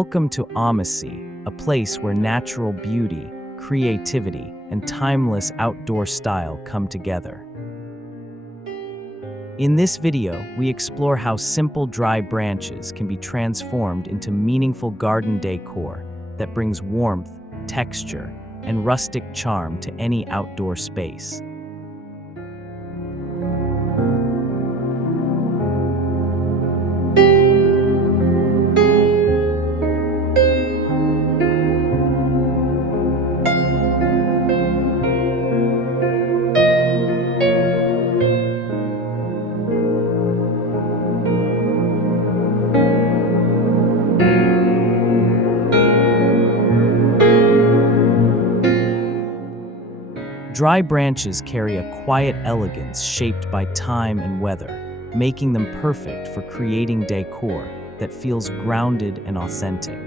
Welcome to Omasae, a place where natural beauty, creativity, and timeless outdoor style come together. In this video, we explore how simple dry branches can be transformed into meaningful garden decor that brings warmth, texture, and rustic charm to any outdoor space. Dry branches carry a quiet elegance shaped by time and weather, making them perfect for creating decor that feels grounded and authentic.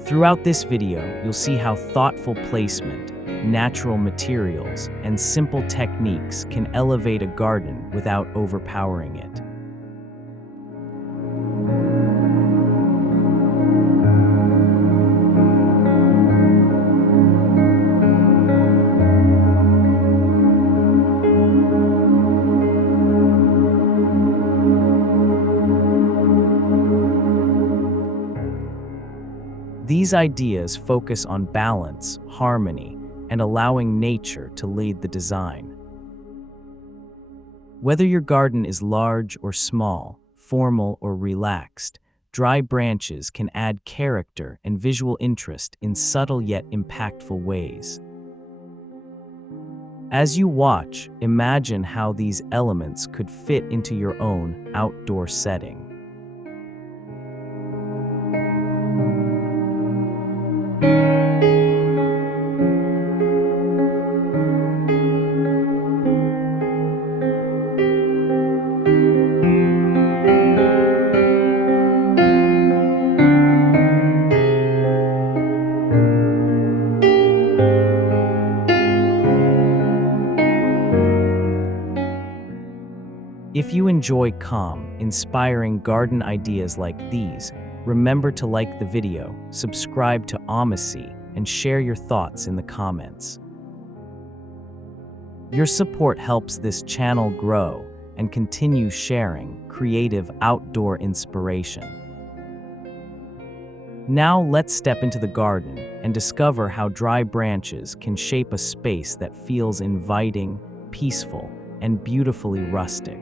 Throughout this video, you'll see how thoughtful placement, natural materials, and simple techniques can elevate a garden without overpowering it. These ideas focus on balance, harmony, and allowing nature to lead the design. Whether your garden is large or small, formal or relaxed, dry branches can add character and visual interest in subtle yet impactful ways. As you watch, imagine how these elements could fit into your own outdoor setting. If you enjoy calm, inspiring garden ideas like these, remember to like the video, subscribe to Omasae, and share your thoughts in the comments. Your support helps this channel grow and continue sharing creative outdoor inspiration. Now let's step into the garden and discover how dry branches can shape a space that feels inviting, peaceful, and beautifully rustic.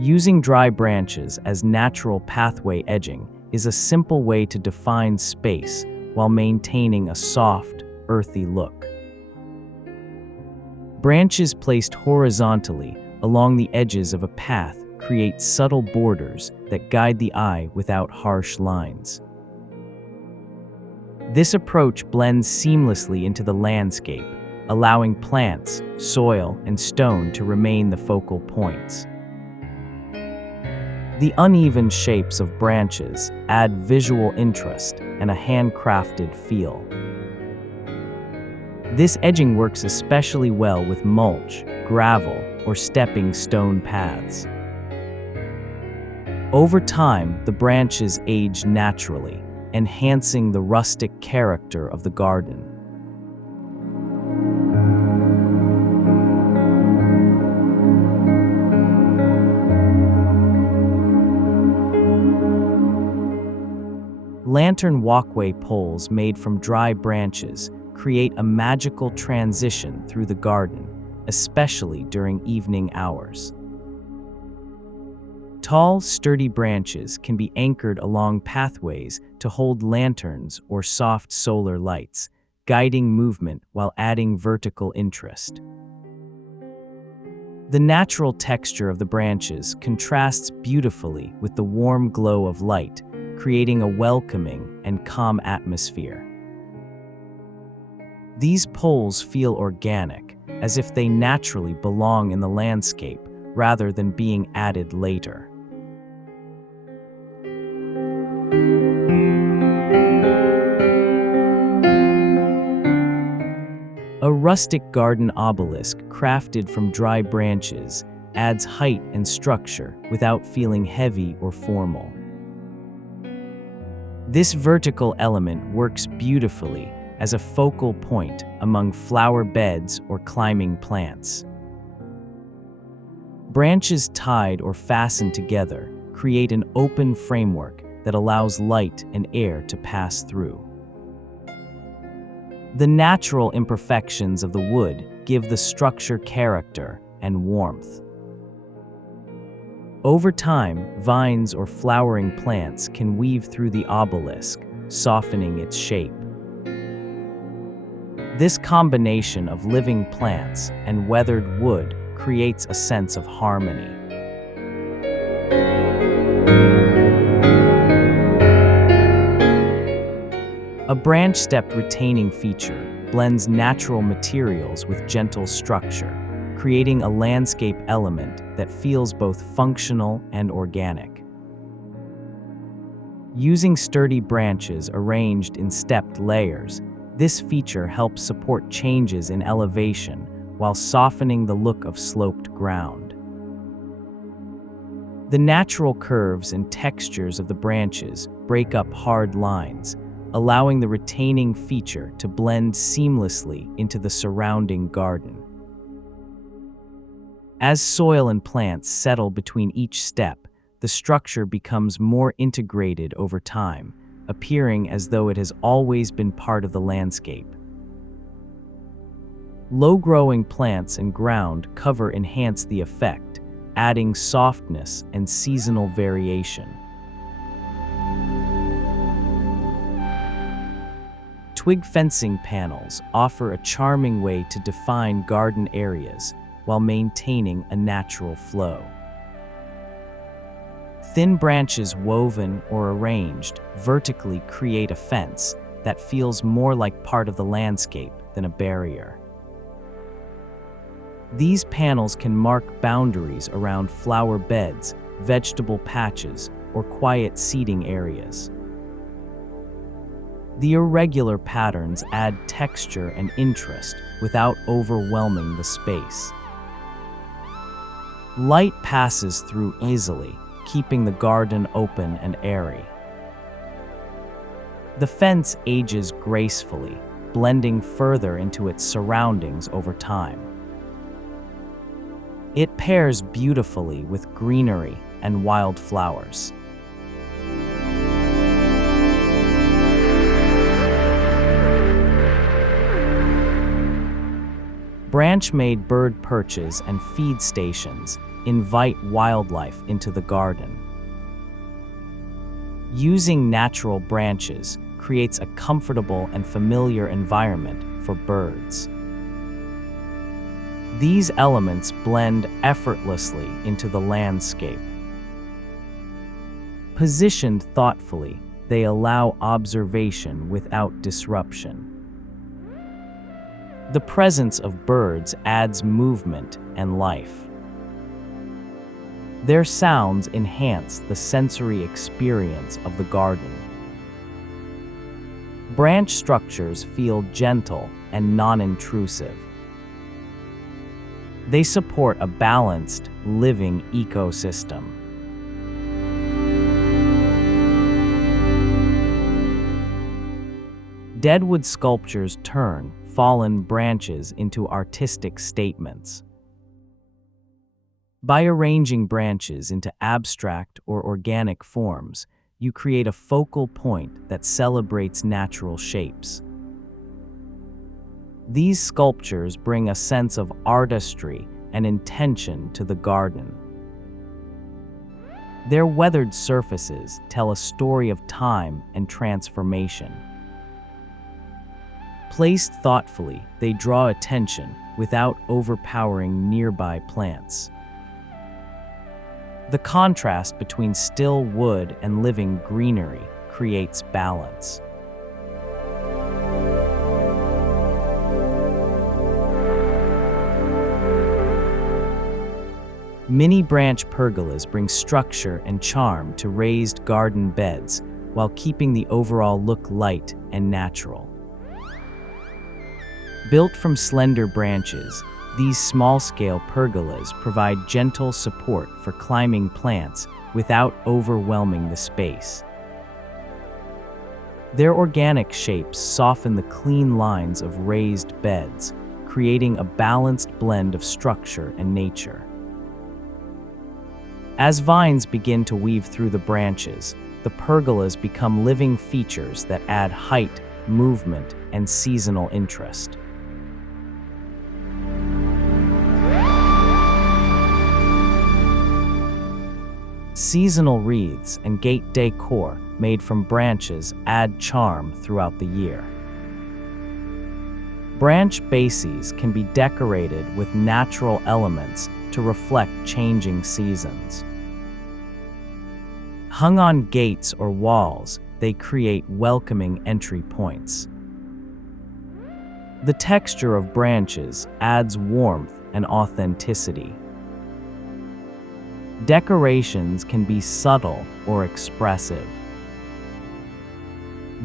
Using dry branches as natural pathway edging is a simple way to define space while maintaining a soft, earthy look. Branches placed horizontally along the edges of a path create subtle borders that guide the eye without harsh lines. This approach blends seamlessly into the landscape, allowing plants, soil, and stone to remain the focal points. The uneven shapes of branches add visual interest and a handcrafted feel. This edging works especially well with mulch, gravel, or stepping stone paths. Over time, the branches age naturally, enhancing the rustic character of the garden. Lantern walkway poles made from dry branches create a magical transition through the garden, especially during evening hours. Tall, sturdy branches can be anchored along pathways to hold lanterns or soft solar lights, guiding movement while adding vertical interest. The natural texture of the branches contrasts beautifully with the warm glow of light, creating a welcoming and calm atmosphere. These poles feel organic, as if they naturally belong in the landscape rather than being added later. A rustic garden obelisk crafted from dry branches adds height and structure without feeling heavy or formal. This vertical element works beautifully as a focal point among flower beds or climbing plants. Branches tied or fastened together create an open framework that allows light and air to pass through. The natural imperfections of the wood give the structure character and warmth. Over time, vines or flowering plants can weave through the obelisk, softening its shape. This combination of living plants and weathered wood creates a sense of harmony. A branch-stepped retaining feature blends natural materials with gentle structure, creating a landscape element that feels both functional and organic. Using sturdy branches arranged in stepped layers, this feature helps support changes in elevation while softening the look of sloped ground. The natural curves and textures of the branches break up hard lines, allowing the retaining feature to blend seamlessly into the surrounding garden. As soil and plants settle between each step, the structure becomes more integrated over time, appearing as though it has always been part of the landscape. Low-growing plants and ground cover enhance the effect, adding softness and seasonal variation. Twig fencing panels offer a charming way to define garden areas while maintaining a natural flow. Thin branches woven or arranged vertically create a fence that feels more like part of the landscape than a barrier. These panels can mark boundaries around flower beds, vegetable patches, or quiet seating areas. The irregular patterns add texture and interest without overwhelming the space. Light passes through easily, keeping the garden open and airy. The fence ages gracefully, blending further into its surroundings over time. It pairs beautifully with greenery and wildflowers. Branch-made bird perches and feed stations invite wildlife into the garden. Using natural branches creates a comfortable and familiar environment for birds. These elements blend effortlessly into the landscape. Positioned thoughtfully, they allow observation without disruption. The presence of birds adds movement and life. Their sounds enhance the sensory experience of the garden. Branch structures feel gentle and non-intrusive. They support a balanced, living ecosystem. Deadwood sculptures turn fallen branches into artistic statements. By arranging branches into abstract or organic forms, you create a focal point that celebrates natural shapes. These sculptures bring a sense of artistry and intention to the garden. Their weathered surfaces tell a story of time and transformation. Placed thoughtfully, they draw attention without overpowering nearby plants. The contrast between still wood and living greenery creates balance. Mini branch pergolas bring structure and charm to raised garden beds while keeping the overall look light and natural. Built from slender branches, these small-scale pergolas provide gentle support for climbing plants without overwhelming the space. Their organic shapes soften the clean lines of raised beds, creating a balanced blend of structure and nature. As vines begin to weave through the branches, the pergolas become living features that add height, movement, and seasonal interest. Seasonal wreaths and gate decor made from branches add charm throughout the year. Branch bases can be decorated with natural elements to reflect changing seasons. Hung on gates or walls, they create welcoming entry points. The texture of branches adds warmth and authenticity. Decorations can be subtle or expressive.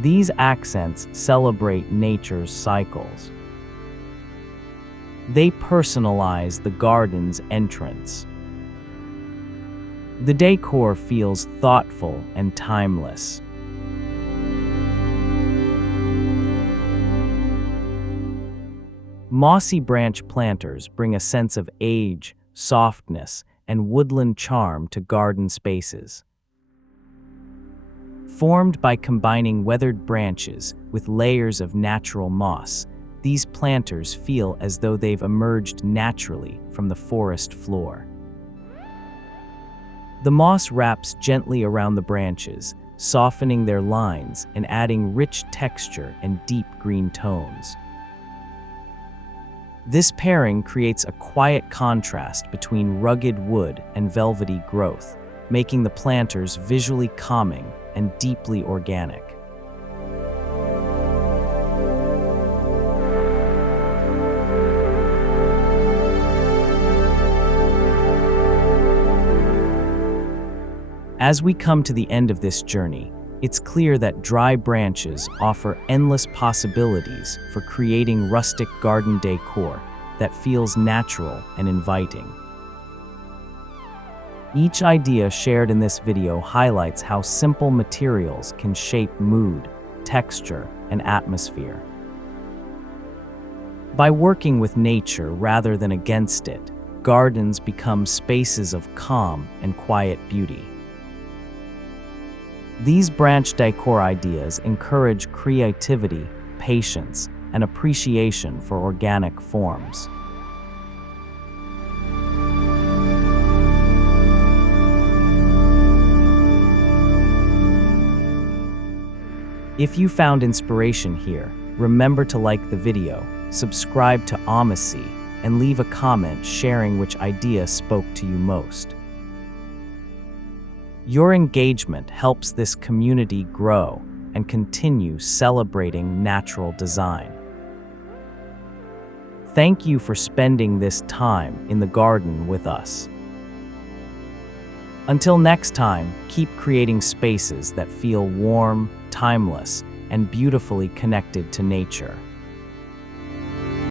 These accents celebrate nature's cycles. They personalize the garden's entrance. The decor feels thoughtful and timeless. Mossy branch planters bring a sense of age, softness, and woodland charm to garden spaces. Formed by combining weathered branches with layers of natural moss, these planters feel as though they've emerged naturally from the forest floor. The moss wraps gently around the branches, softening their lines and adding rich texture and deep green tones. This pairing creates a quiet contrast between rugged wood and velvety growth, making the planters visually calming and deeply organic. As we come to the end of this journey, it's clear that dry branches offer endless possibilities for creating rustic garden decor that feels natural and inviting. Each idea shared in this video highlights how simple materials can shape mood, texture, and atmosphere. By working with nature rather than against it, gardens become spaces of calm and quiet beauty. These branch decor ideas encourage creativity, patience, and appreciation for organic forms. If you found inspiration here, remember to like the video, subscribe to Omasae, and leave a comment sharing which idea spoke to you most. Your engagement helps this community grow and continue celebrating natural design. Thank you for spending this time in the garden with us. Until next time, keep creating spaces that feel warm, timeless, and beautifully connected to nature.